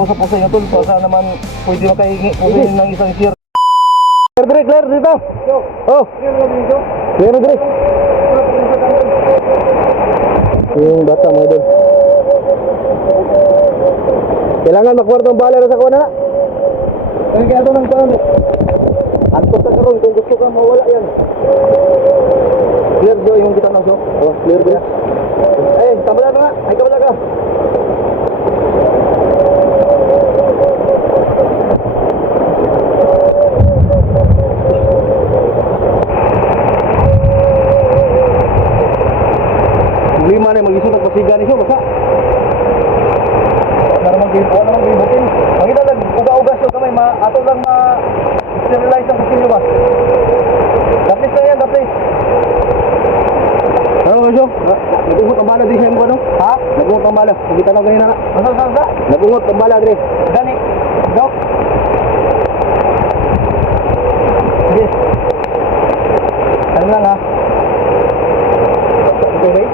nakikiusap po sa inyo tol. Baka naman pwede makahingi po sa inyo ng isang share. Clear dito. Oh. Clear direct. Yung bata mo doon. Kailangan makwartong bala sa kuha na. Kaya ito ng taon. Antos sa karon kung gusto ka mawala yan. Clear do yung kita ng so. Oh, clear do. Eh, kabala ka nga. Ay, kabala ka. Lima na mag-isot at pasiga niyo, basta. Wala namang gibutin. Mangita lang, uga-uga siya kamay, ato lang ma-sterilize ang kusilyo ba? Daplis na yan, daplis. Ano ba siya? Nagungot ang bala din siya mo, ano? Ha? Nagungot ang bala. Kita lang ganyan na. Ano? Nagungot ang bala, Dre. Gani. Dok. Sige. Ano lang ha? Okay.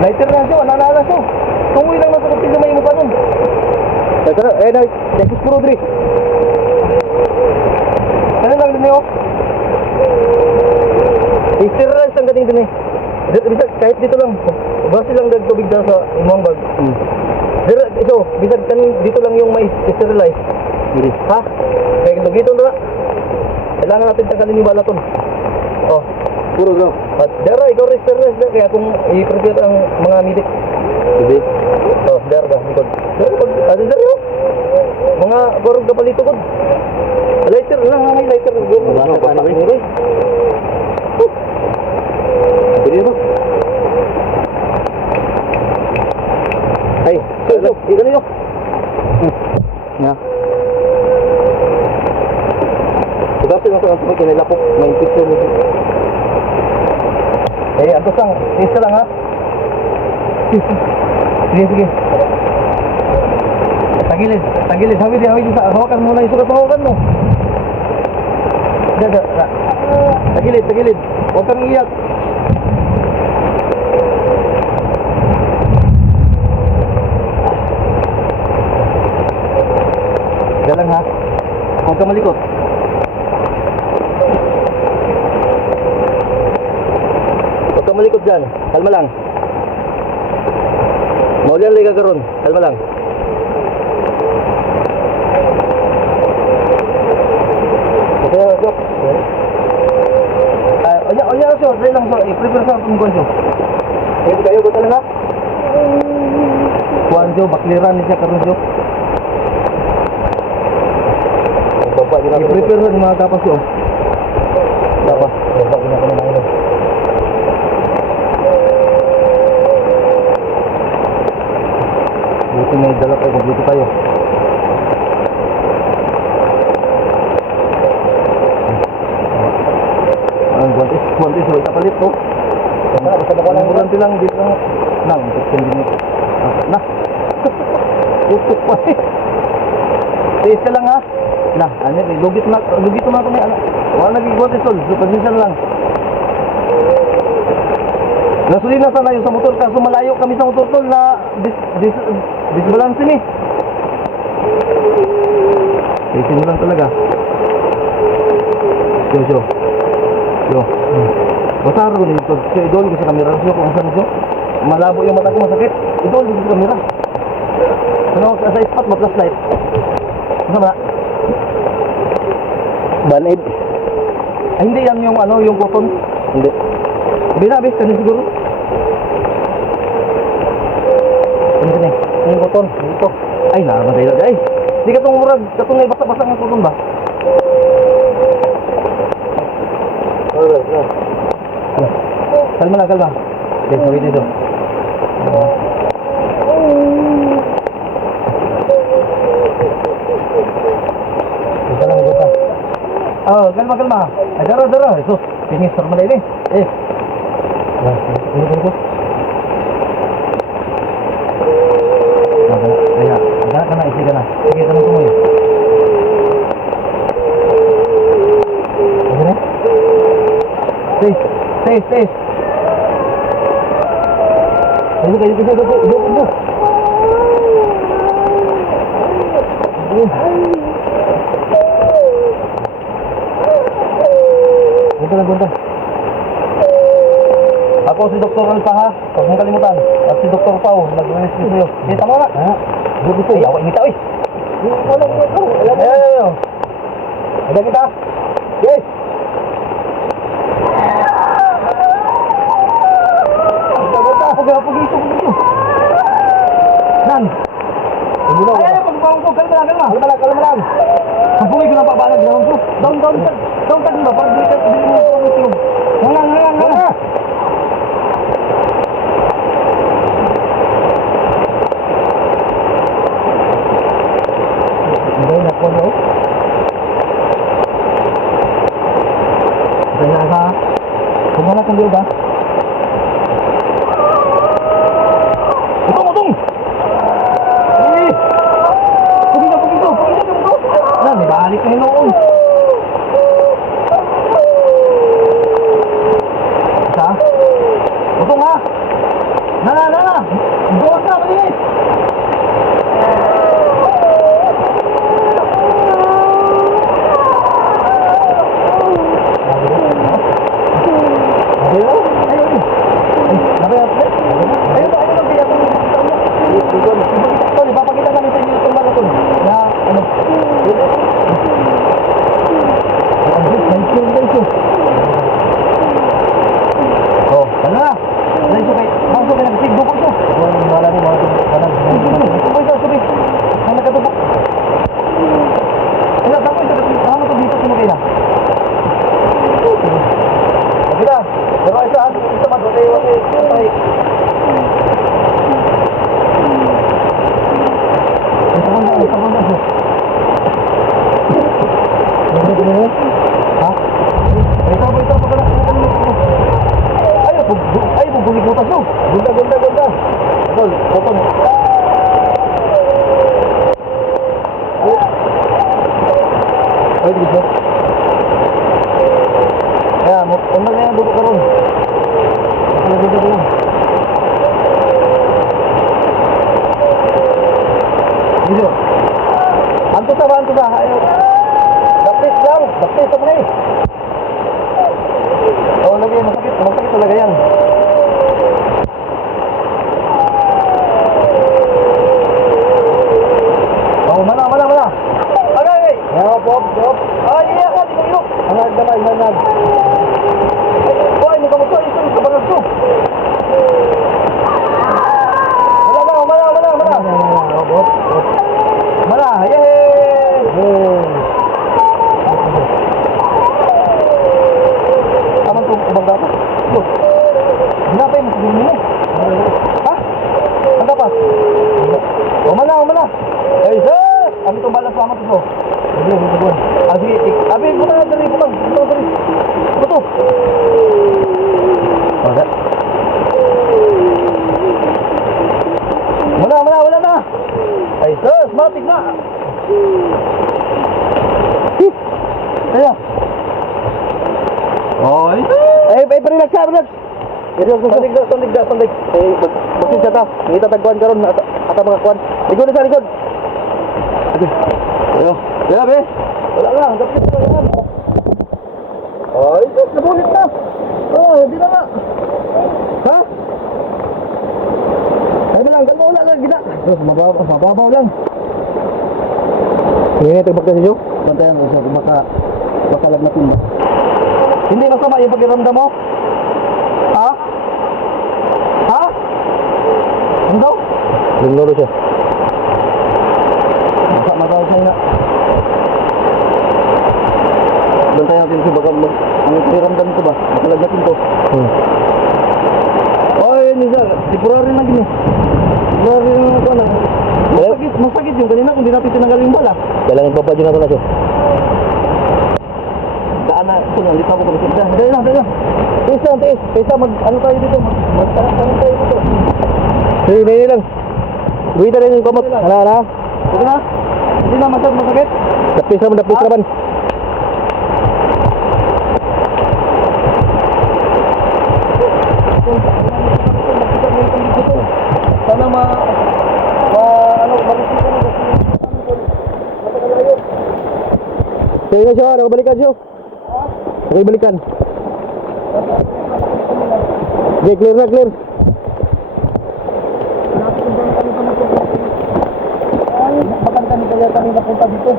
Lighter na siya, nalala siya. Tungoy lang nasa kapit na may mukha nun. Next puro, Dre. Ano lang din yun? I-sterilize ang gating din eh. Bisa, kahit dito lang. Basi lang tubig na sa imong bag. So, bisa dito lang yung may sterilize. Ha? Kaya dito na. Kailangan natin tagalin yung balaton. Oh. Puro go. At dara, ikaw sterilize na. Kaya kung i-prepare ang mga medic. Sige. Oh, dara ba? Ano dara yun? Mga gorog na palito ko. Lighter lang, may lighter. Baka pa na rin. Sige ba? Ay, so, ito na yun. Nga. Pagkasi lang sa kinilapok, may picture mo. Eh, antos lang. Isa lang ha. Sige. Tagilid. Hawid sa hawakan mo na yung sukat na hawakan mo. Tagilid. Huwag kang iyak. Galang ha. Huwag kang malikot. Huwag kang malikot dyan. Kalma lang. Maulian lagi ka karon. Kalma lang. Onya sir, try lang sir, i-prepare sa akong kuwan sir. Pwede kayo, buta lang ha? Kuwan sir, bakliran niya karon sir. I-prepare sa mga kapas sir. Kapas, baba din ako na ilo. Buti may dala tayo, kompleto tayo. Kuantis so itapalit to. Kuranti lang dito lang. Nang, nah. Utuk pa eh. Testa lang ha. Nah, ano lugit na ako may ano. Wala nagiguantis tol. So pasensya lang. Nasulina sana yung sa motor kaso malayo kami sa motor tol na disbalance ni. Isin lang talaga. Yo. Basta rin ito. So, idol ko sa kamera. So, kung saan ito, malabo yung mata ko, masakit. Idol ko sa kamera. Ano, sa spot, mag-flashlight. Kasama na? Banid. Ay, hindi yan yung, yung cotton. Hindi. Binabis ka siguro. Ano ka yung cotton. Ito. Ay, namatay lang. Ay, hindi ka itong murag. Katong may basa-basa ng cotton ba? Kalma. Okay, sorry dito. Isa lang ito pa. Oh, kalma. Ay, dara. Ito, tingis sa malay din. Ito. Kaya, isi ka na. Sige, tanong ko mo yun. Stay. Ayun. Punta. Ako si Dr. Alpa ha, huwag mong kalimutan. At si Dr. Pao, nag-rescue sa'yo. Kita mo na. Ay, ako imita, uy. Ayaw. Ada kita. Yes. Pag-ito. Nan. Ay, pag-bawang ko, kalma lang. Ang puwi ko ng pabalag naman ko. Down tagin ba? Parang dito mo ang ito. Hanga. Hindi na po no. Kaya ha. Kumala kang diyo ba? Utong! Eh! Pugito! Nan, may balik na noon. Isa? Utong ha! Na! Bukas na, malinis! Papakita namin sa inyo itong marathon na ano oh, ano na dahil kay bangso kay nagsigdo ko ito wala rin mga subay ang nagkatubok ay nagkapoy sa kasama ito dito sumakay na magkita pero isa ito matutay ha? Ito pagkala. Ayaw, bubulig-butas mo. Gunda. Tol, potong. Ay, dito. Kaya, unang kaya dito ka ron. Dito lang. Dito. Anto sa. Ayaw. Dapis sa mga eh. Oo, lagi, masakit talaga yan. Oo, mana. Agay! Pop. Ay, iya ka, di ko ilok. Manag. Ay, may kamuto, ito sa barang to. Mana, yay! Aman to ubang dapat. Look. Ginapay mo siguro mo. Ha? Ang dapat? O mana. Ay, sir! Ano itong balas sa amat ito? Sige. Abi, puta na dali. Puto. Okay. Wala na. Ay, sir! Matik na! Ayan. Oy. Relax. Sandig. Basin siya ta. Hindi tatagkuhan ka ron. Ata mga kuhan. Likod na sa likod. Ayo, be. Wala nga. Dapat ito lang. Ay, nabulit na. Hindi na nga. Ha? Ay, kalma wala lang. Gina. Mababaw lang. Ngayon ito magkasi siyo. Bantayan mo siya. Makalagnatin mo. Hindi masama yung pakiramdam mo? Ha? Ano daw? Lulolo siya. Matawag sa'yo na. Bantayan natin siya. Baka ang pakiramdam ko ba? Makalagnatin ko. Oy, Nizar. Temporary na gini. Temporary na ito na. Masakit yung kanina kung di natin tinanggal yung bala. Kailangan papadyo na ito na siya. Ito na, litaw ko ko. Dali lang. Tiis. Ano tayo dito? Magtanong tayo dito. Sige lang. Buhita rin yung kamot. Hala. Sige na. Hindi na masakit. Dapis naman. Okay na siya, nakabalikan siya. Okay, balikan. Okay, clear na, clear. Bakit kami napunta dito?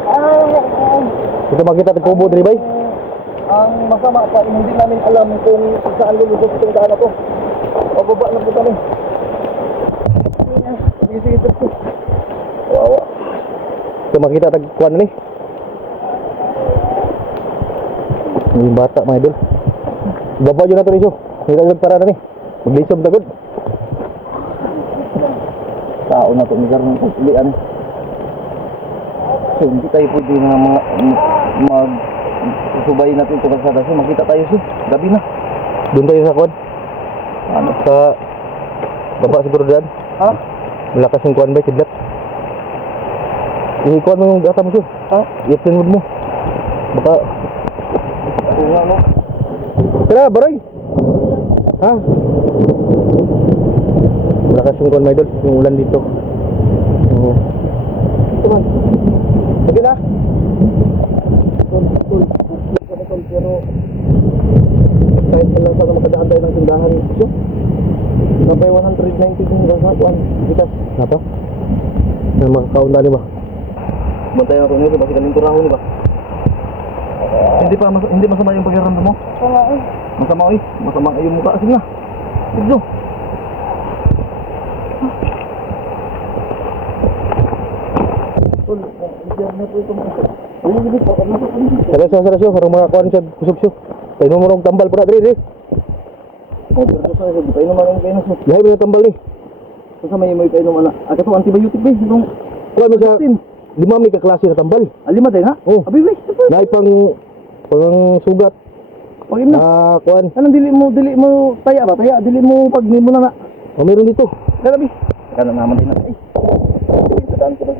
Ito makita ng kubo diri bay. Ang masama pa, hindi namin alam kung saan lulusot itong daan na to. Pababa na po kami. Sige, sige. Wawa. Ito makita tag kuan ni. Yung bata mga idol. Baba yun na ito niyo. Hindi tayo para na ni. Maglisod na good. Tao na ito, migar ng pagpilian. So, hindi tayo pwede na susubay natin ito kalsada. So, makita tayo siya. Gabi na. Doon tayo sa kuan. Ano? Sa baba siguro dyan. Ha? Malakas yung kuan bay, kidlat. I-kuan mo yung data mo siya. Ha? I-explain mo mo. Baka... Oo nga, no? Tara, baray! Ha? Malakas yung kuan, my idol. Yung ulan dito. Oo. Ito man. Sige na. Tol. Pero kahit pa lang sana makadaan tayo ng tindahan. So, sabay 190 kung gagawin. Bitas. Apa? Na makakaunta ni ba? Bantay ako nito, bakit kaming turahon ba? Hindi masama yung pagkaramdam mo? Wala eh. Masama eh. Masama yung mukha. Sige na. Sige. Tol, i-share na po ito mga. Hindi pa kami. Sarasyo, parang mga kuan siya, kusog-syo. Tayo mo mong tambal para diri. Oh, pero sa hindi pa inuman ang kainos. Yahay mo yung tambal ni. Sa may painom ana. Ito antibiotic ba? Itong Kuan mo siya, lima may kaklase na tambal. alima din ha? Oh. Abi wait. Naay pang sugat. Pag na. Kuan. Anong dili mo taya ba? Taya dili mo pag mo na na. O meron dito. Grabe. Kana naman din na. Ay. Sadaan ko ba?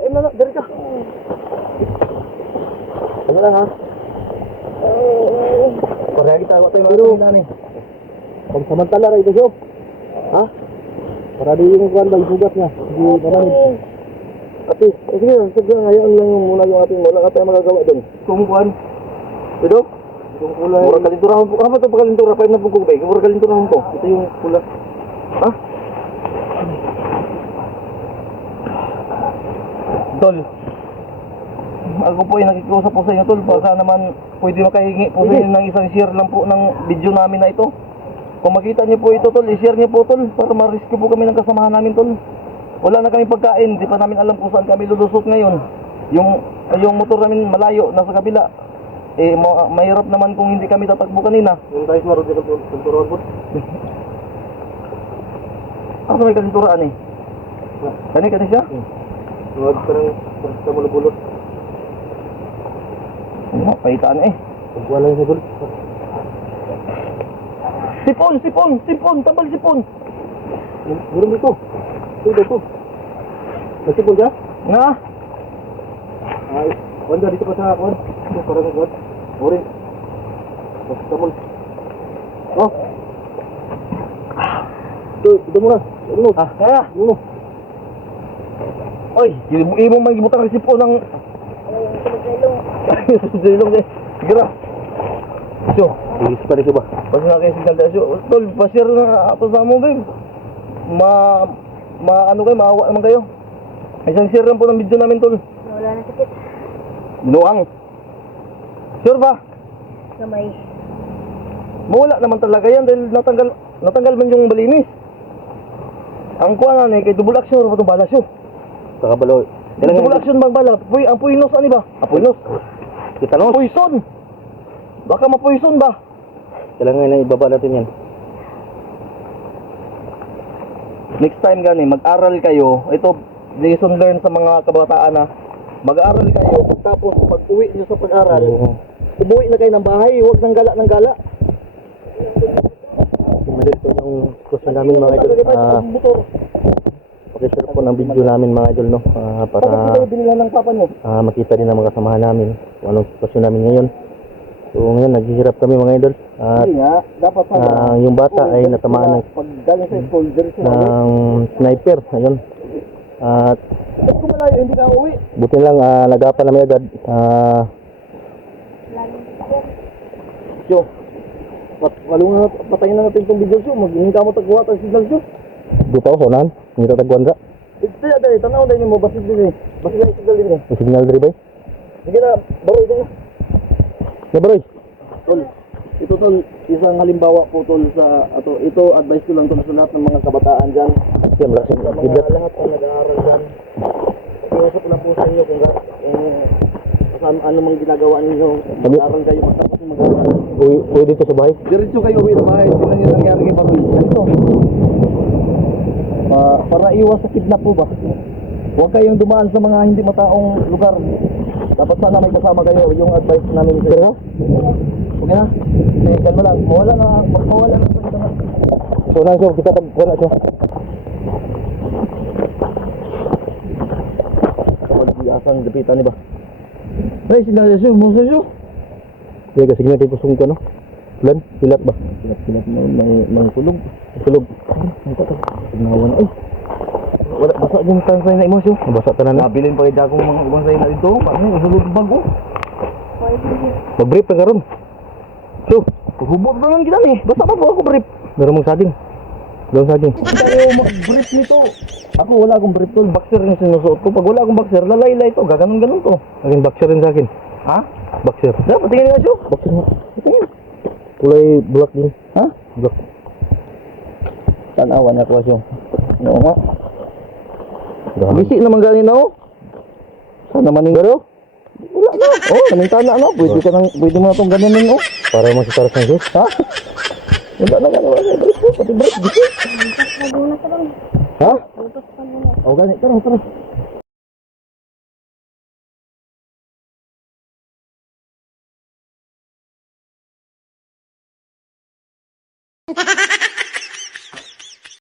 Ay na, dari ka. Ano lang ha? Para kita wa tayo mga ni. Pag samantala rin ito, ha? Para di yung kuan bang sugat niya. Hindi naman. Ate, sige ngayon lang yung muna yung ating wala ka tayo magagawa doon. Kumukuhan. Pero, yung kulay. Mura kalinturahon po. Ano ito pa kalintura? 5 na po kung ba? Mura kalinturahon po. Ito yung kulay. Ha? Tol. Ako po ay nakikiusap po sa inyo, Tol. Baka naman pwede makahingi po sa inyo ng isang share lang po ng video namin na ito. Kung makita niyo po ito, Tol, i-share niyo po, Tol, para ma-rescue po kami ng kasamahan namin, Tol. Wala na kami pagkain, di pa namin alam kung saan kami lulusot ngayon. Yung motor namin malayo, nasa kabila. Eh, mahirap naman kung hindi kami tatakbo kanina. Yung tayo maroon dito sa turuan po. Ako may kalinturaan eh. Kani siya? Huwag parang sa mulubulot. Ano, pahitaan eh. Huwag wala yung siguro. Sipon, tambal sipon. Meron dito. Dito. Nasipon ka? Nga? Ay, kuwan ka dito pa sa kuwan. Ito parang kuwan. Uri. Tamol. Oh. Ito muna. Ano? Kaya. Ano? Oy, ibong may gibutang sipon ng... Silong eh. Sige na. So, Bilis pa rin siya ba? pag nga kayo signal tayo. Tol, pa-share na ako sa mo, babe. Ano kayo, maawa naman kayo. Isang share lang po ng video namin, Tol. Wala na sakit. Binuang. Sure ba? Kamay. Mawala naman talaga yan dahil natanggal man yung balinis. Ang kuha na kay double action o itong balas yun. Kakabalo. Double action bang bala? Ang puinos, ano ba? Puinos. Kita no? Poison! Baka ma-poison ba? Kailangan na ibaba natin yan. Next time gani, mag-aral kayo. Ito, lesson learned sa mga kabataan na mag-aral kayo, tapos pag-uwi nyo sa pag-aral, umuwi na kayo ng bahay, huwag ng gala. Madali yung question namin mga idol. Motor. Pakishare po ng video namin mga idol, no? Bakit Para kayo binilan ng papa nyo? makita din ang mga kasamahan namin kung anong sitwasyon namin ngayon. So ngayon naghihirap kami mga idol. At Hindi nga, dapat yung bata ay natamaan pag galing sa school, diretso na. ng sniper. Ayun. At Ba't ko malayo, hindi ka uwi? buti lang nagapan namin agad. Syo, patayin na natin itong video syo. Hindi ka mo tagkuha tayo signal syo. Dupa ko sonan, hindi tatagwan sa. Kaya dahil, tanaw dahil mo, basit din eh. Basit na signal din eh. May signal diri bay. Sige na, baroy din. Ya bro. Tol, ito tol, isang halimbawa po tol sa, ito advice ko lang tol sa lahat ng mga kabataan dyan. Yan wala Sa mga kidlat. lahat ang nag-aaral dyan. Pakiusap ko lang po sa inyo kung ano mang ginagawa ninyo. Mag-aaral kayo, matapos yung mag-aaral. Uwi dito sa bahay. Diretso kayo uwi sa bahay, tingnan nyo nangyari kay Baroy. Ito, para iwas sa kidnap po ba? Huwag kayong dumaan sa mga hindi mataong lugar. Dapat sana may kasama kayo, yung advice namin sa inyo. Okay na? Okay, kalma lang. Mawala na. Sonan so kita tagwan na so. Pag-iasang gapitan ni ba? Ay, sinasyo, musasyo. Kaya kasi signal kay kusong ko no. Plan, silat ba? Silat may kulog. Tulog. Pagnawan na. Ay, wala, basa yung tansay na emosyo. Basa tanan na. Nabilin pa kayo akong mga ibang sayo na dito. Paano yung usulod ng bago? Mag-brief pa karon. So, Hubog na lang kita eh. Basta pa po ako brief. meron mong saging. Doon saging. Hindi tayo mag-brief nito. Ako wala akong brief tol. Boxer yung sinusuot ko. Pag wala akong boxer, lalay-lay to. Gaganon-ganon to. Akin boxer rin sa akin. Ha? Boxer. Dapat tingin nga siyo. Boxer nga. Tingin. Kulay black din. Ha? Black. Tanawan niya ko siyo. Oo nga. Dahil. Bisi naman ganin ako. Saan naman yung garo? Wala na. Oh, namintana na. Pwede mo na itong gananin oh. Para masitaras ng sus. Ha? Wala na gano'n. Balik po. Pati break. Bisi. Ha? O ganit. Tara.